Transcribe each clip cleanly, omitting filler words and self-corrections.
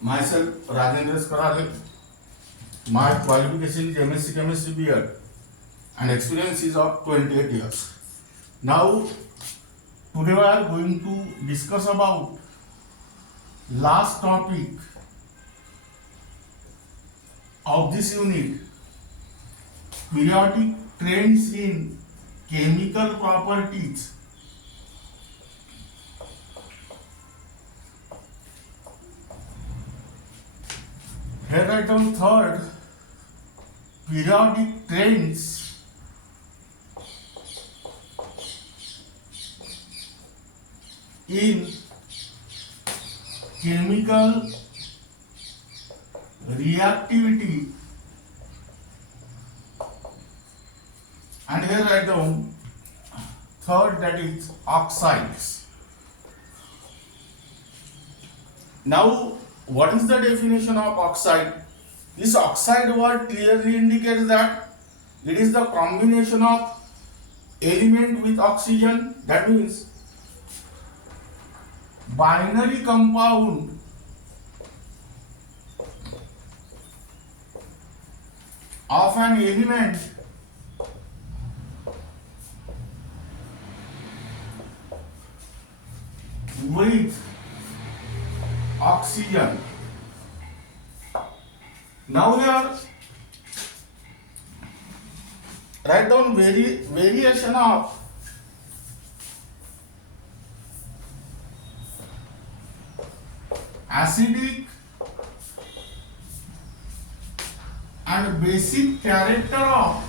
Myself, Rajendra Skarare. My qualification is MSc Chemistry B.Ed and experience is of 28 years. Now, today we are going to discuss about last topic of this unit, periodic trends in chemical properties. Here write down third, periodic trends in chemical reactivity, and here write down third, that is oxides. Now, what is the definition of oxide? This oxide word clearly indicates that it is the combination of element with oxygen, that means binary compound of an element with oxygen. Now here write down variation of acidic and basic character of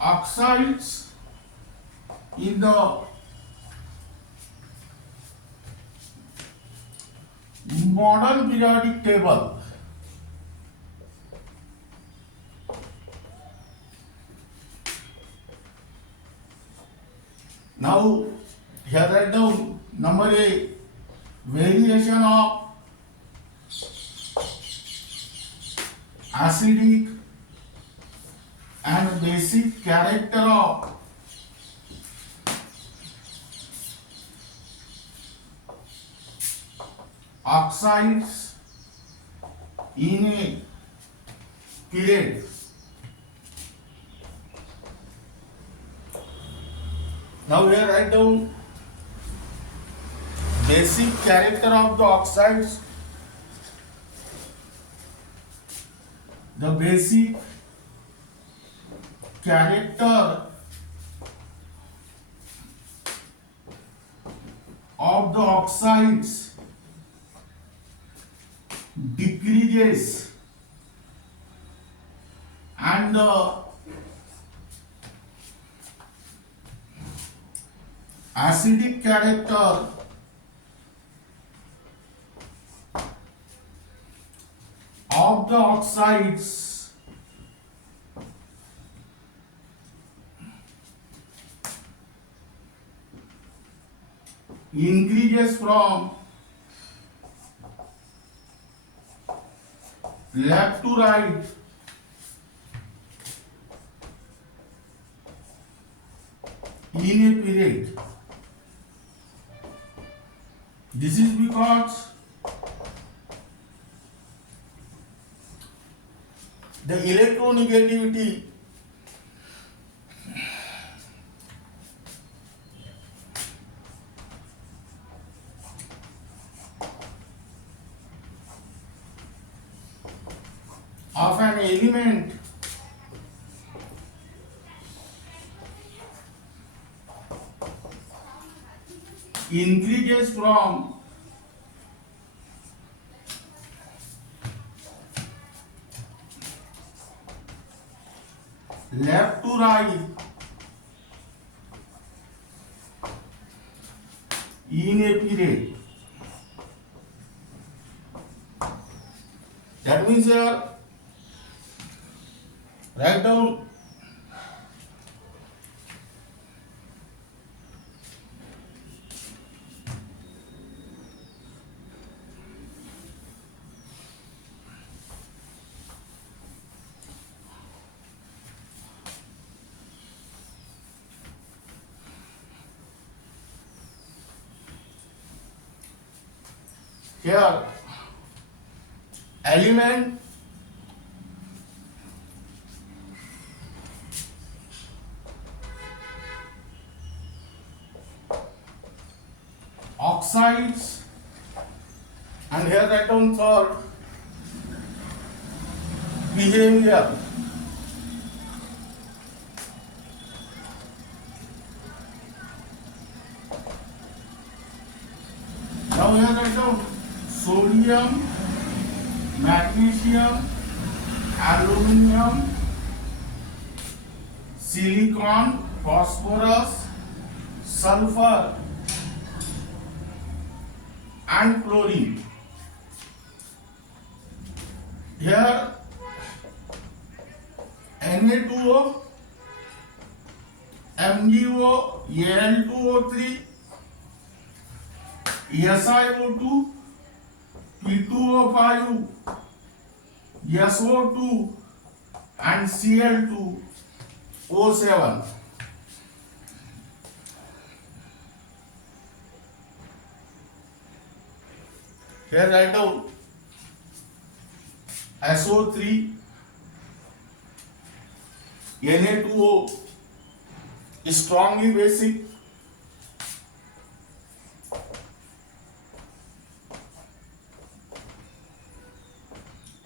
oxides in the modern periodic table. Now here write down number A, variation of acidic and basic character of oxides in a period. Now here write down basic character of the oxides. The basic character of the oxides decreases and the acidic character of the oxides increases from left to right in a period. This is because the electronegativity of an element increases from left to right in a period. That means here write down here element oxides, and here write down third behavior. Now here write down sodium, magnesium, aluminum, silicon, phosphorus, sulfur and chlorine. Here Na2O, MgO, Al2O3, SiO2, P2O5, SO2 and Cl2O7. Here write down SO3, Na2O is strongly basic,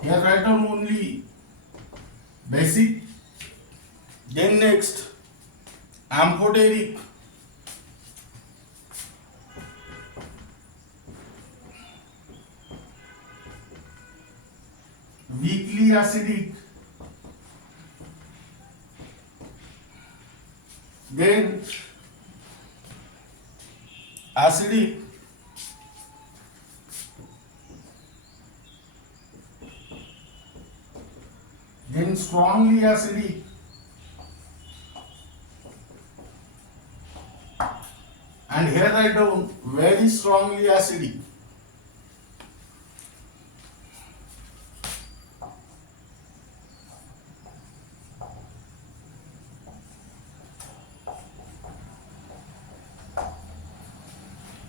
here write down only basic. Then next amphoteric, weakly acidic, then acidic, then strongly acidic, and here write down very strongly acidic.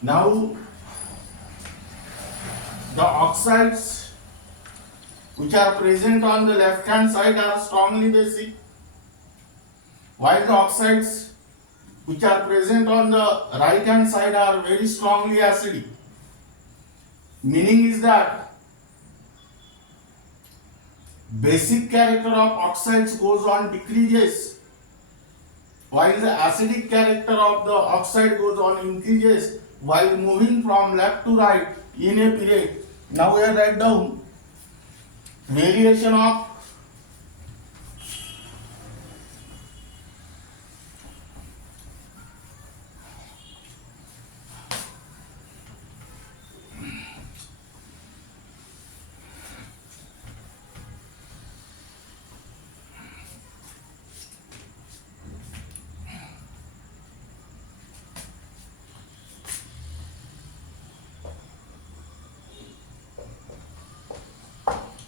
Now the oxides which are present on the left hand side are strongly basic, while the oxides which are present on the right hand side are very strongly acidic. Meaning is that basic character of oxides goes on decreases, while the acidic character of the oxide goes on increases while moving from left to right in a period. Now we write down variation of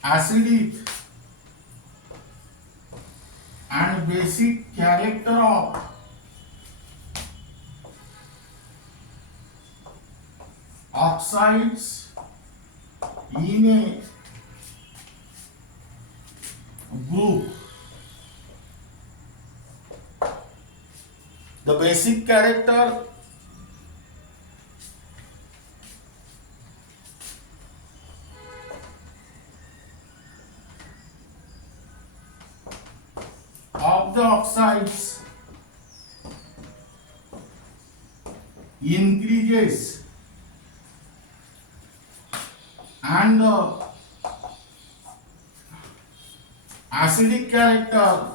acidic and basic character of oxides in a group. The basic character of the oxides increases and the acidic character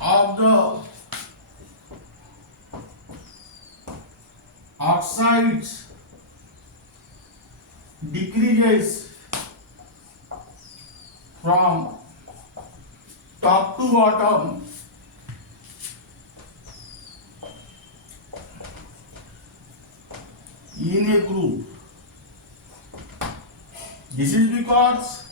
of the oxides decreases from top to bottom in a group. This is because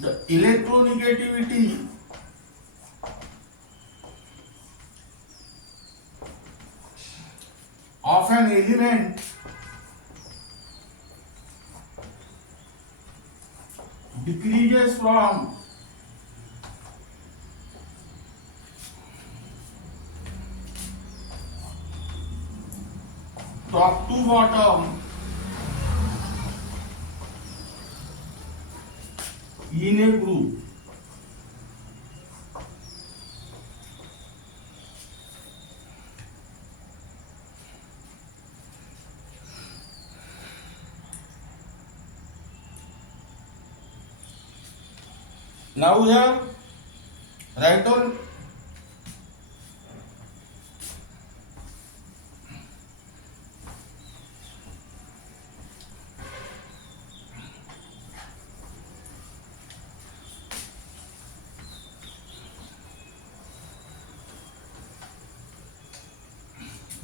the electronegativity element decreases from top to bottom in a group. Now here write down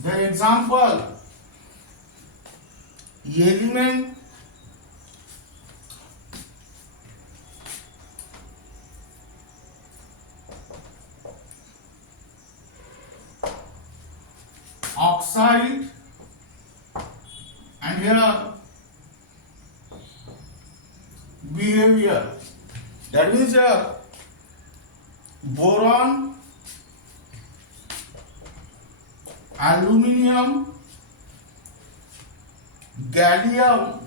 the example element oxide, and here behavior. That means here boron, aluminium, gallium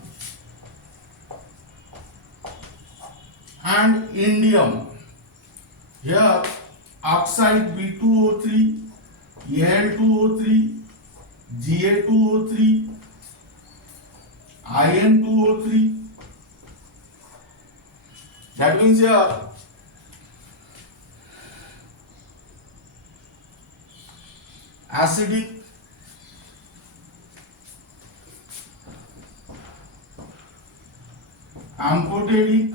and indium. Here oxide B2O3, Al2O3, Ga2O3, In2O3. That means here acidic, amphoteric,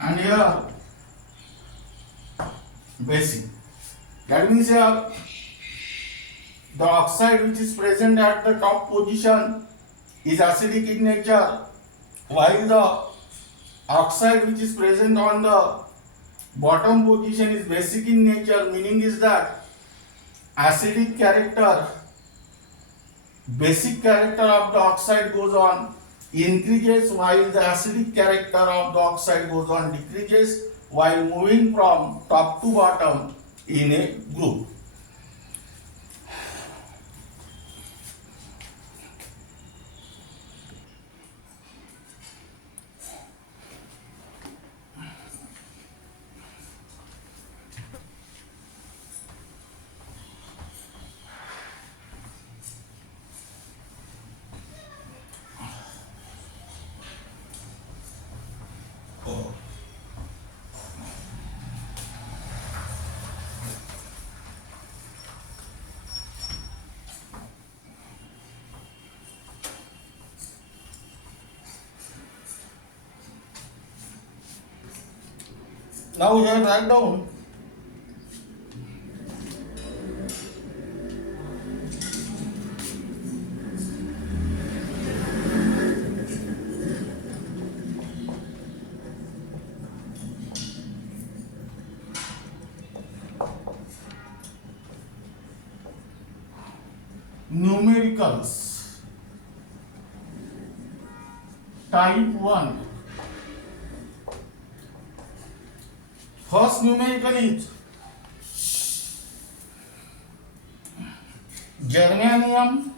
and here basic. That means here the oxide which is present at the top position is acidic in nature, while the oxide which is present on the bottom position is basic in nature, meaning is that acidic character, basic character of the oxide goes on increases, while the acidic character of the oxide goes on decreases while moving from top to bottom in a group. Now here write down numericals. Type 1. First numerical is germanium,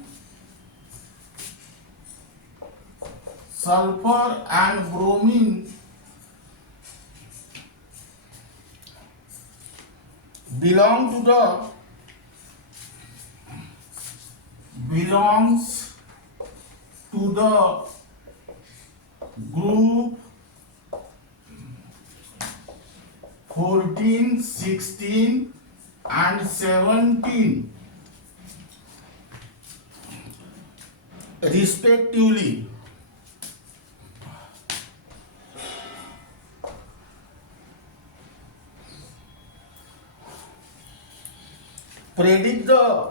sulfur and bromine belongs to the group 14, 16 and 17 respectively. Predict the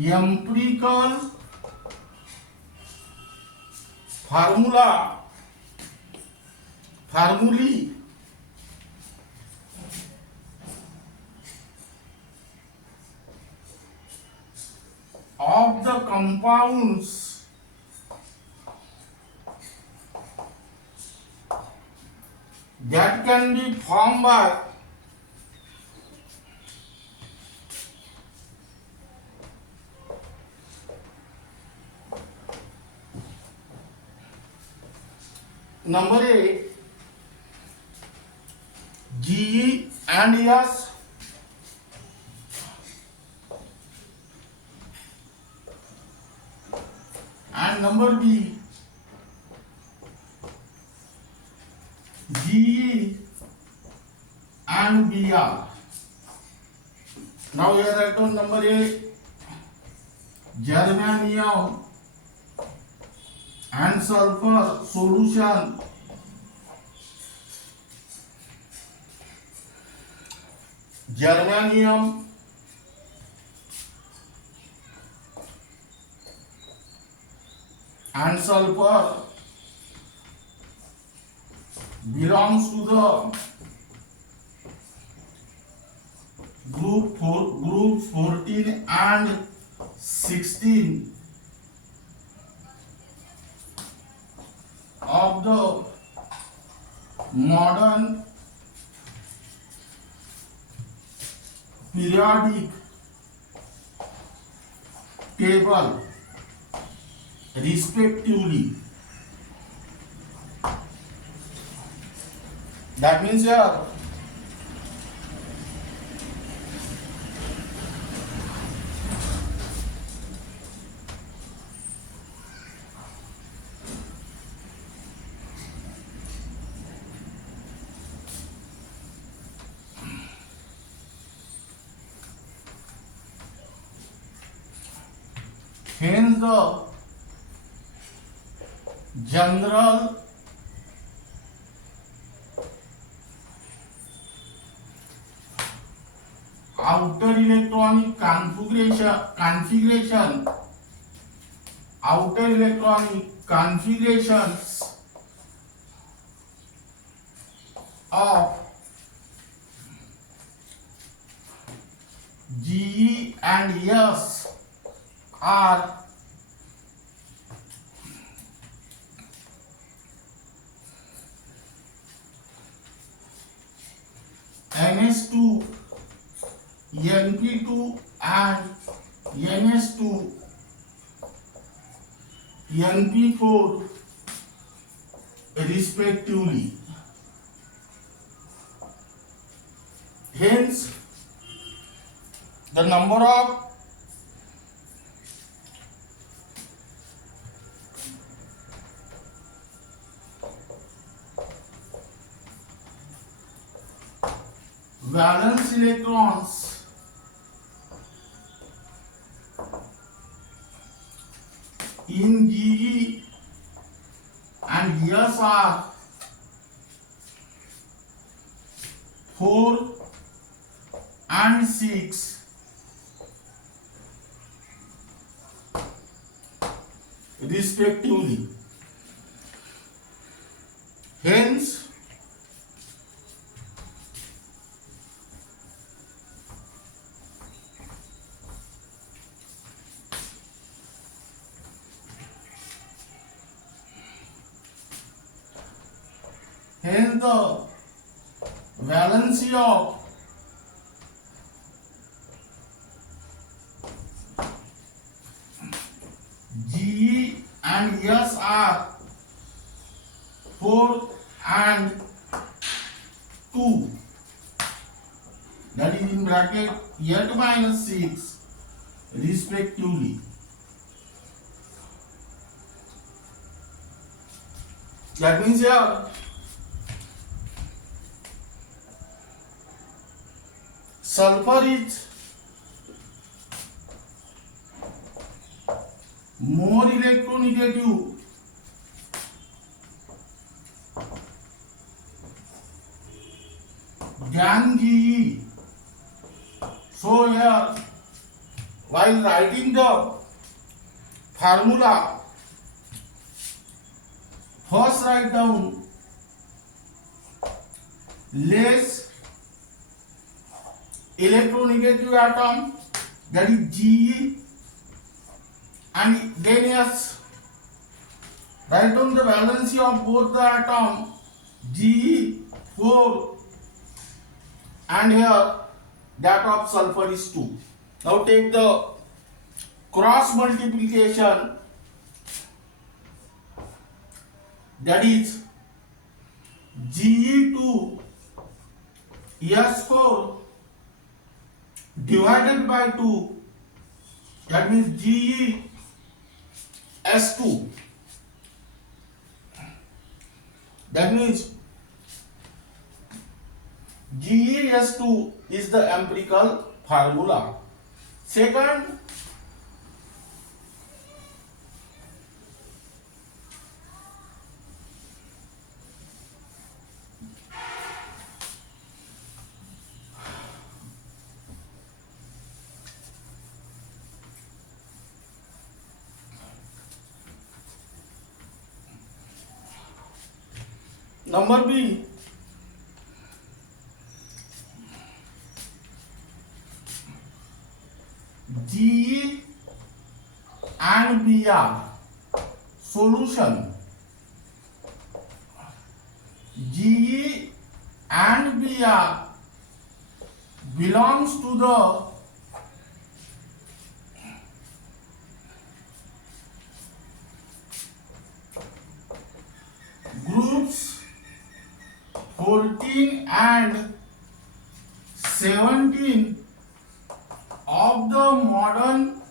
empirical formulae of the compounds that can be formed by number A, GE and S, and number B, GE and Br. Now here write on number A, germanium and sulfur solution germanium and sulfur belongs to the groups 14 and 16 of the modern periodic table respectively. That means here hence the general outer electronic configurations of GE and S are NS2, NP2 and NS2, NP4 respectively. Hence, the number of valence electrons in GE and S are 4 and 6 respectively. Hence, the valency of GE and S are 4 and 2, that is in bracket 8 minus 6 respectively. That means here sulfur is more electronegative than GE. So here while writing the formula, first write down less electronegative atom, that is GE, and then yes, write down the valency of both the atom GE 4, and here that of sulfur is 2. Now take the cross multiplication, that is GE2 S4 divided by 2, that means GE S2. That means GE S2 is the empirical formula. Second, number B, GE and Br solution. GE and Br belongs to the groups 14 and 17 of the modern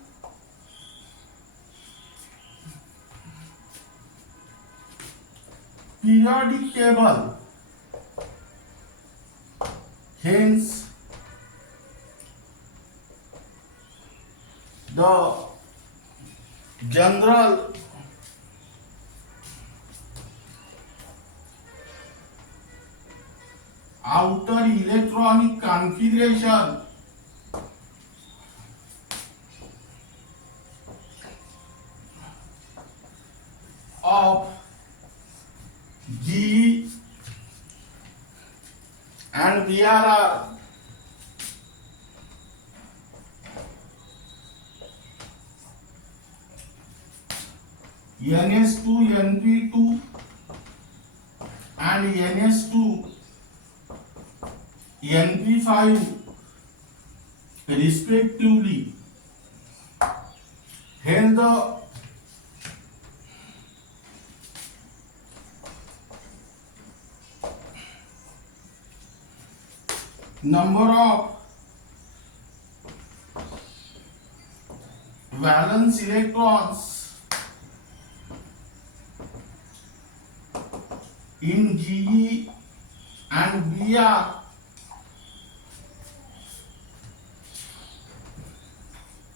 periodic table. Hence, the general outer electronic configuration of GE and Br are NS2, NP2 and NS2, NP5 respectively. Hence the number of valence electrons in GE and Br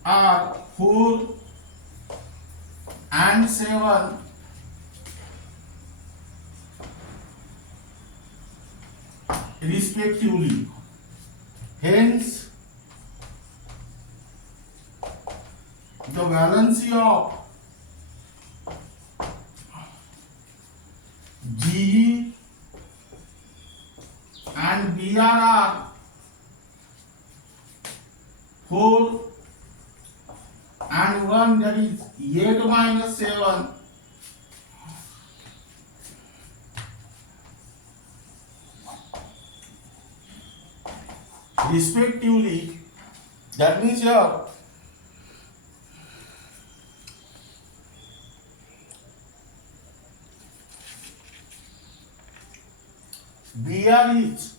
are 4 and 7 respectively. Hence, the valency of GE and Br are 4 and 1, that is 8 minus 7. Respectively. That means here Br is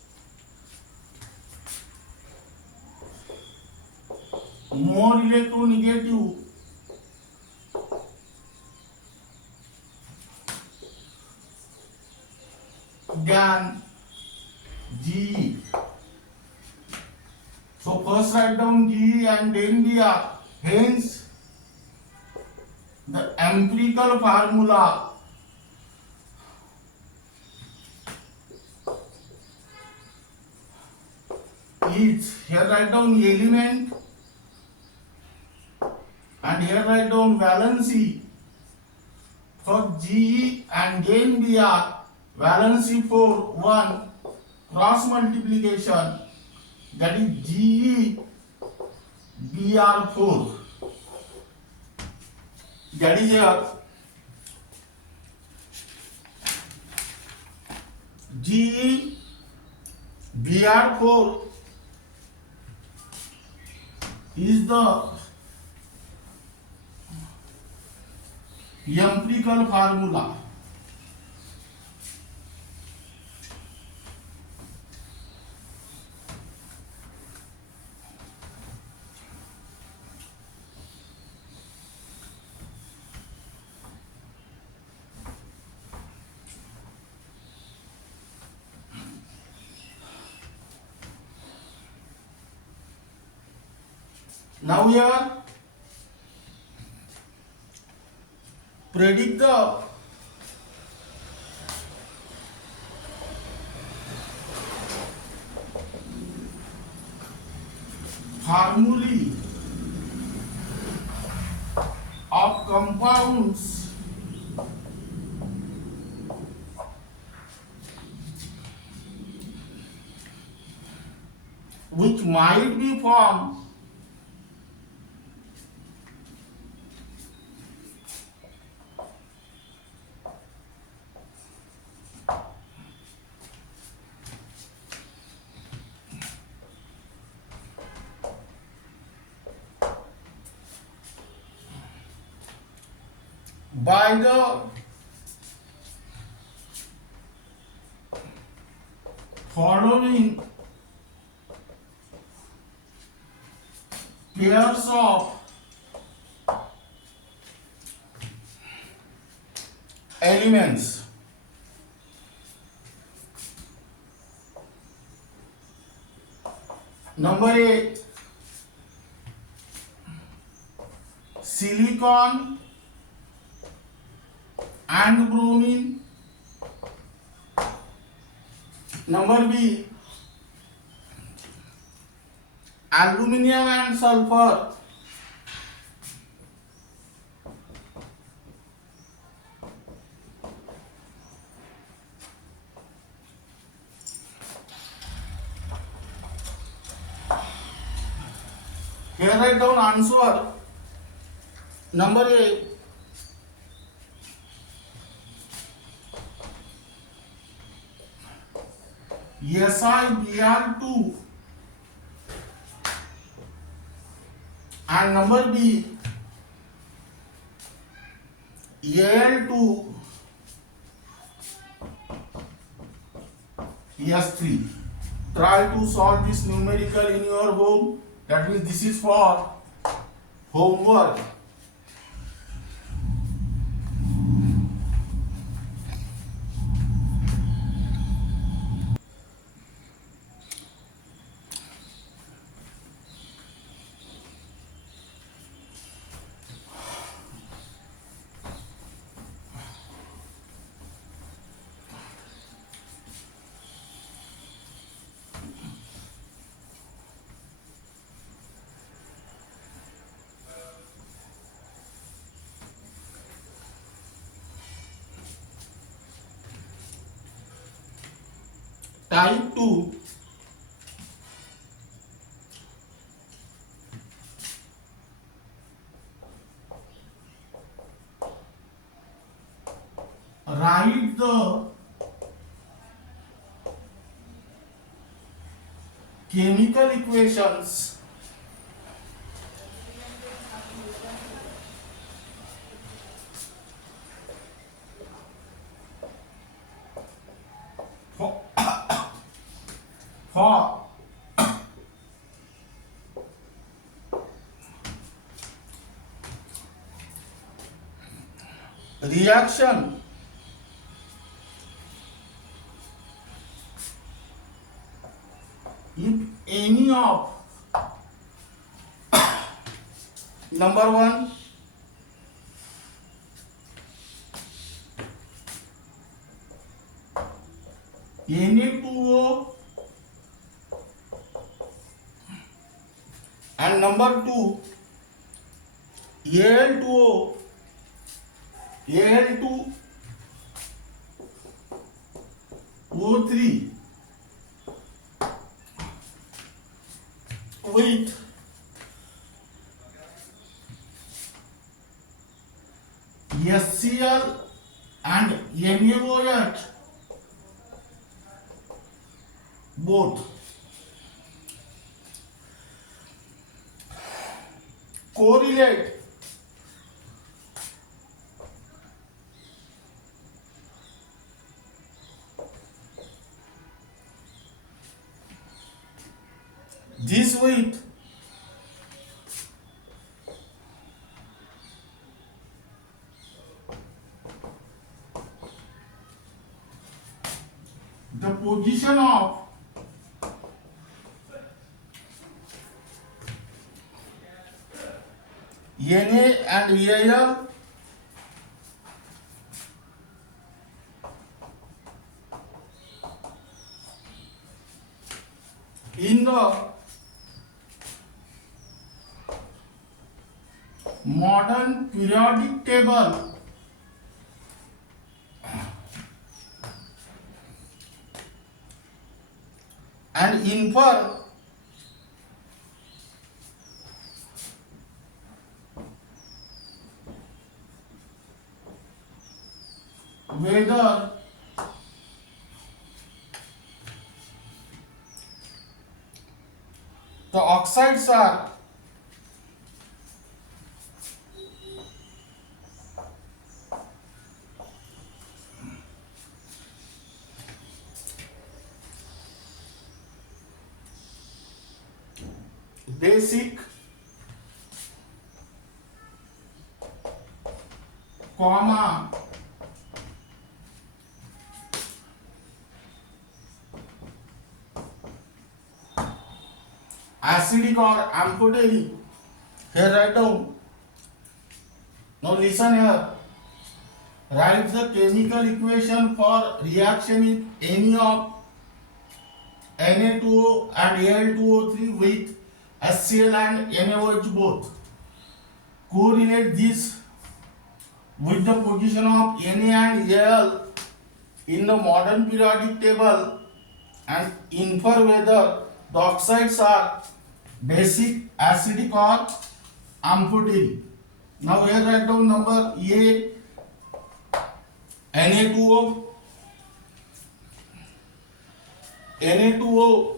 more electronegative than GE. So first write down GE and then Br. Hence, the empirical formula is, here write down element and here write down valency for GE and gain BR, valency for 1, cross multiplication, that is GE BR4, that is here GE BR4 is the empirical formula. Now here predict the formulae of compounds which might be formed by the following pairs of elements. Number A, silicon and bromine. Number B, aluminium and sulfur. Here write down answer. Number A, SiBr2, and number B, Al2S3. Try to solve this numerical in your home. That means this is for homework. Type 2, write the chemical equations for reaction if any of number 1, Na2O, and number 2, Al2O, Al2O3 with HCl and NaOH both correlate this with the position of Na and Al in the modern periodic table and infer whether the oxides are basic, comma acidic or amphoteric. Here write down. Now listen here. Write the chemical equation for reaction with any of Na2O and Al2O3 with HCl and NaOH both. Correlate this with the position of Na and Al in the modern periodic table and infer whether the oxides are basic, acidic or amphoteric. Now here write down number A, Na2O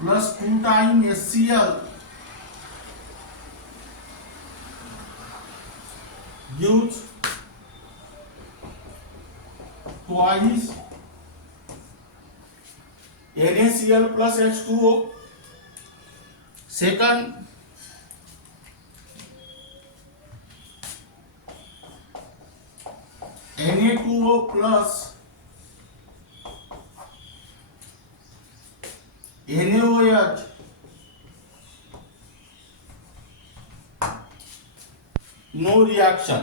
plus 2 times HCl gives twice NaCl plus H2O. Second, Na2O plus NaOH no reaction.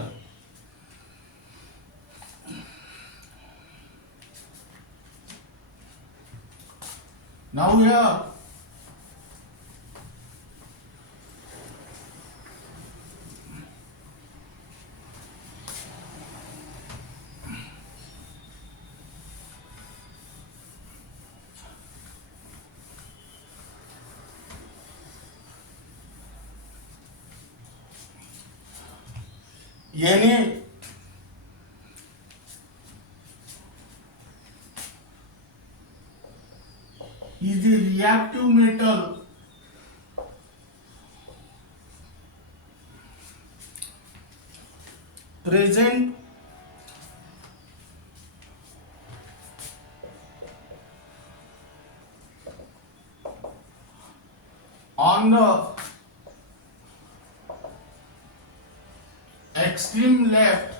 Now here Na is the reactive metal present on the extreme left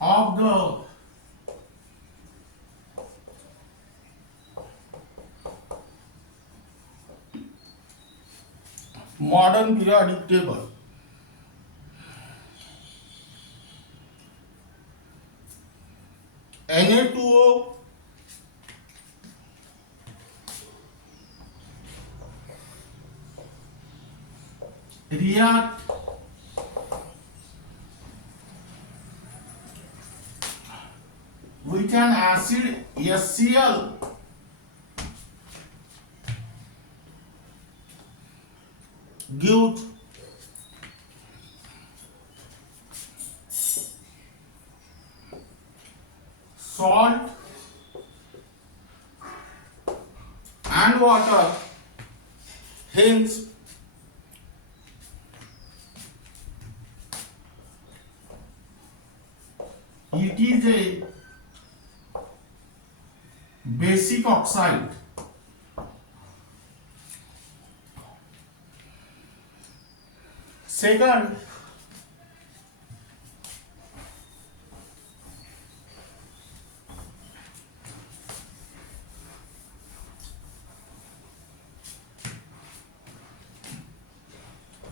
of the modern periodic table. Na2O react with an acid HCl gives salt and water, hence it is a basic oxide. Second,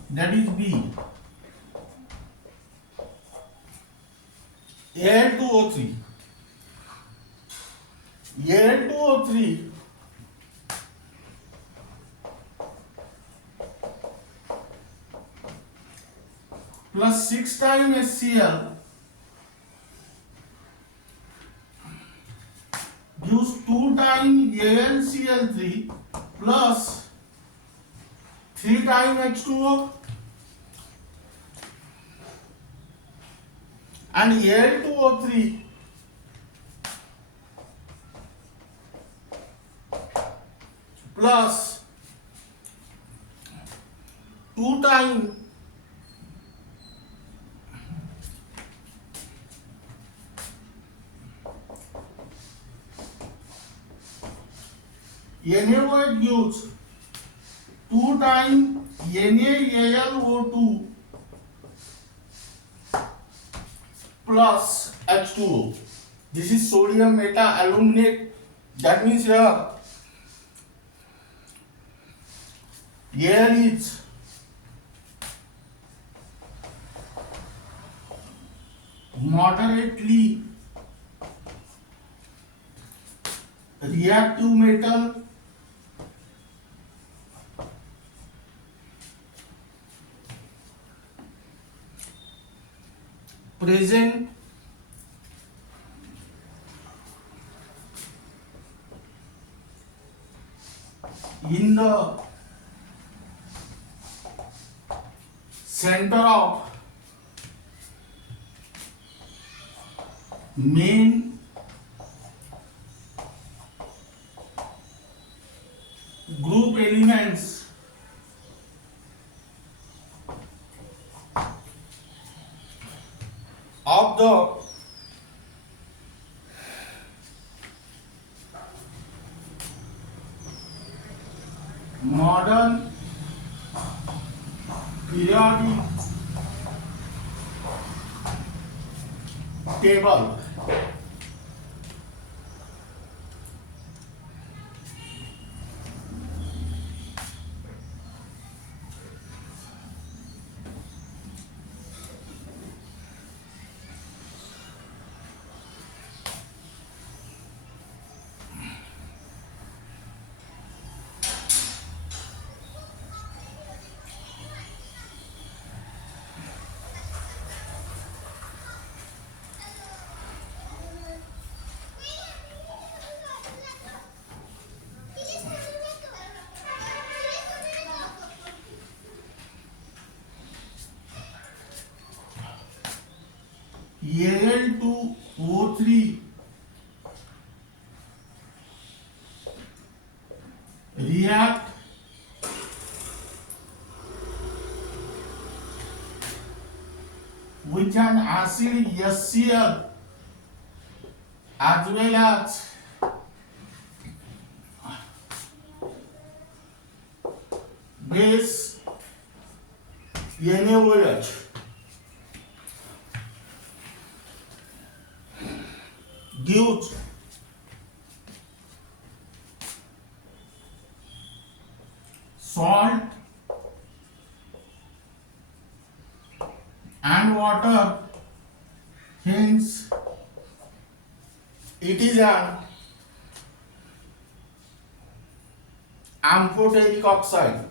that is B. Al2O3. Al2O3 plus 6 times HCl gives 2 times AlCl3 plus 3 times H2O, and Al2O3 plus 2 times NaOH gives 2 times NaAlO2 plus H2O. This is sodium meta-aluminate. That means here air is moderately reactive metal present in the center of main group elements of the modern periodic table. Al2O3 react with an acid HCl as well as base NaOH. Gives salt and water, hence it is an amphoteric oxide.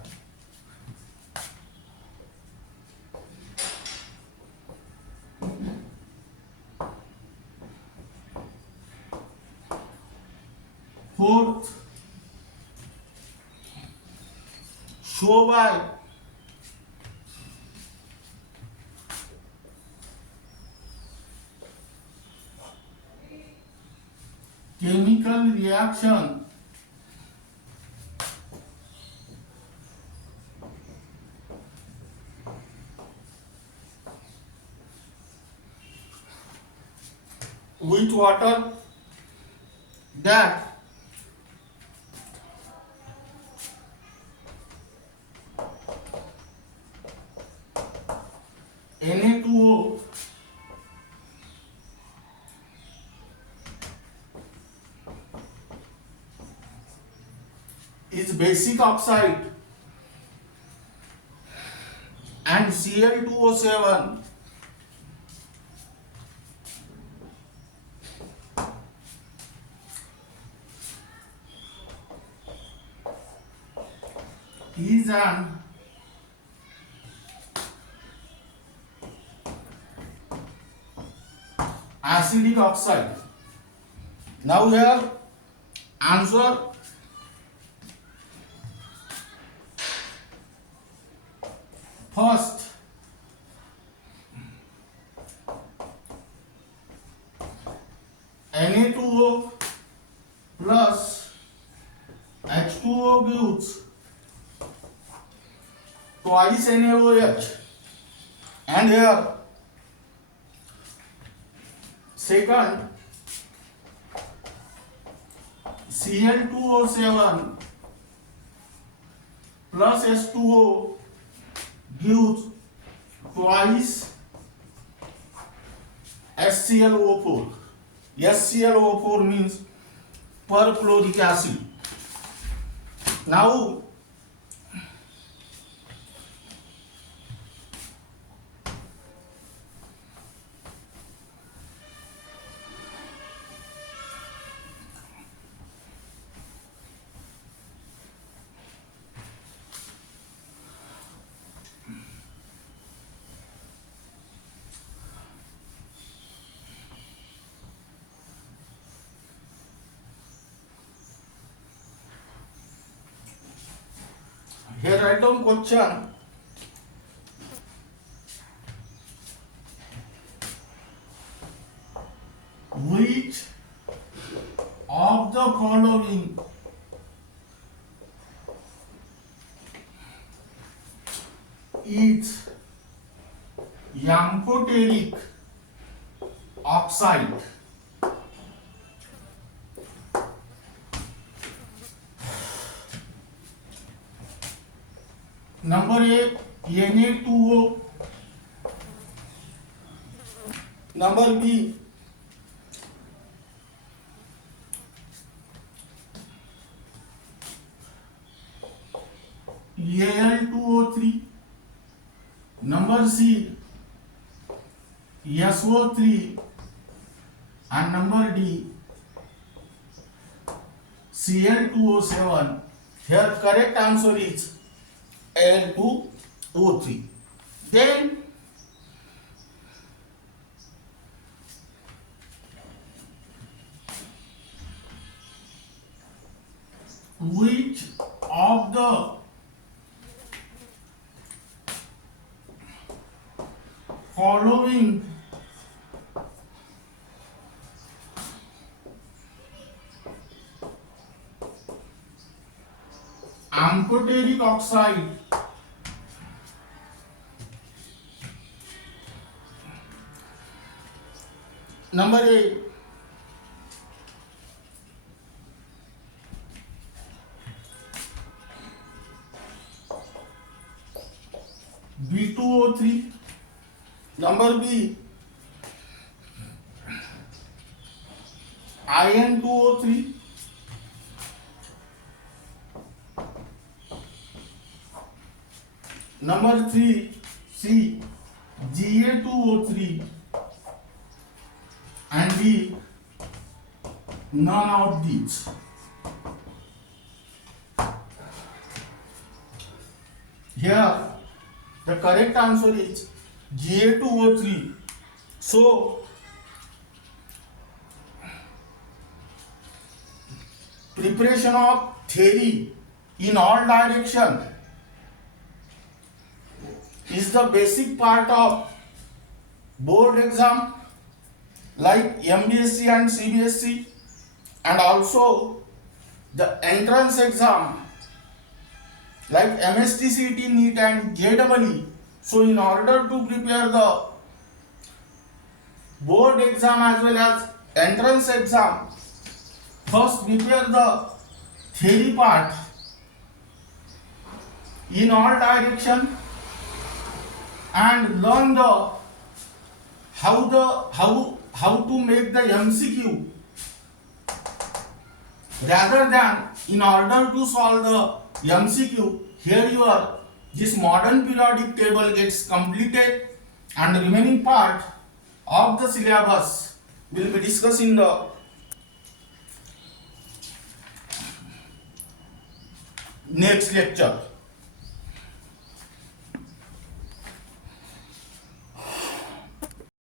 Fourth, show by chemical reaction with water that Na2O is basic oxide and Cl2O7 is an acidic oxide. Now here answer first. Na2O plus H2O gives twice NaOH, and here second Cl2O7 plus H2O gives twice HClO4. HClO4 means perchloric acid. Now here write down question. Which of the following is amphoteric oxide? Number A, Na2O. Number B, Al2O3. Number C, SO3. And number D, Cl2O7. Here correct answer is Al2O3. Then which of the following amphoteric oxide number A, B2O3. Number B, IN2O3. Number 3, C, Ga2O3. And D, none of these. Here the correct answer is Ga2O3. So preparation of theory in all direction is the basic part of board exam like MBSE and CBSE, and also the entrance exam like MHTCET, NEET and JEE. So in order to prepare the board exam as well as entrance exam, first prepare the theory part in all direction and learn the how to make the MCQ, rather than in order to solve the MCQ, here your this modern periodic table gets completed and the remaining part of the syllabus will be discussed in the next lecture.